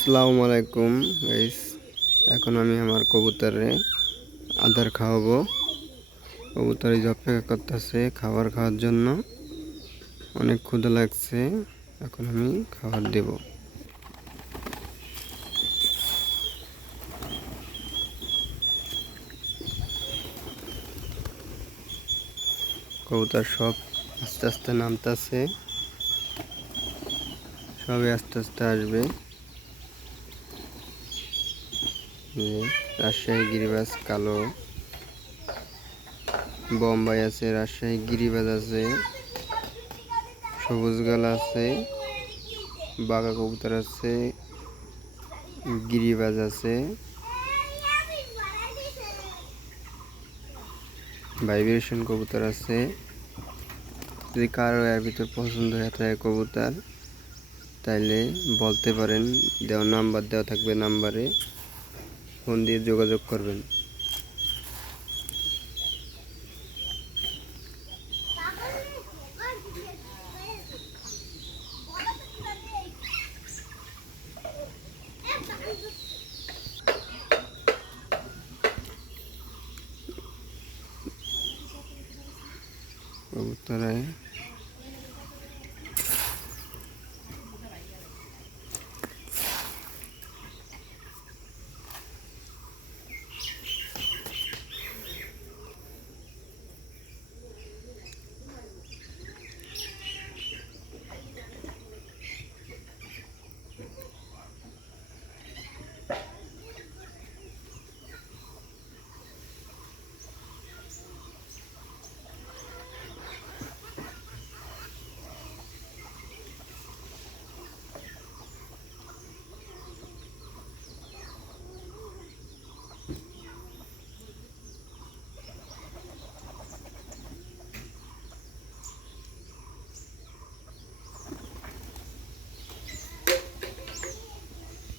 আসসালামু আলাইকুম গাইস এখন আমি আমার কবুতরে আদার খাওয়াবো। কবুতর এই অপেক্ষা করতেছে খাবার খাওয়ার জন্য। অনেক ক্ষুধা লাগছে, এখন আমি খাবার দেব। কবুতর সব আস্তে আস্তে নামতাছে। সবে আস্তে আস্তে আসবে। রাজশাহী, গিরিবাজ, কালো। বোম্বাই আছে, রাজশাহী, গিরিবাজ আছে। সবুজ গাল আছে। বাঘা কবুতর আছে। গিরিবাজ আছে। ভাইব্রেশন কবুতর আছে। যদি কারও এর ভিতর পছন্দ হয়ে থাকে কবুতর, তাইলে বলতে পারেন, দেওয়া নাম্বার দেওয়া থাকবে নাম্বারে। ফোন দিয়ে যোগাযোগ করবেন কবুতরায়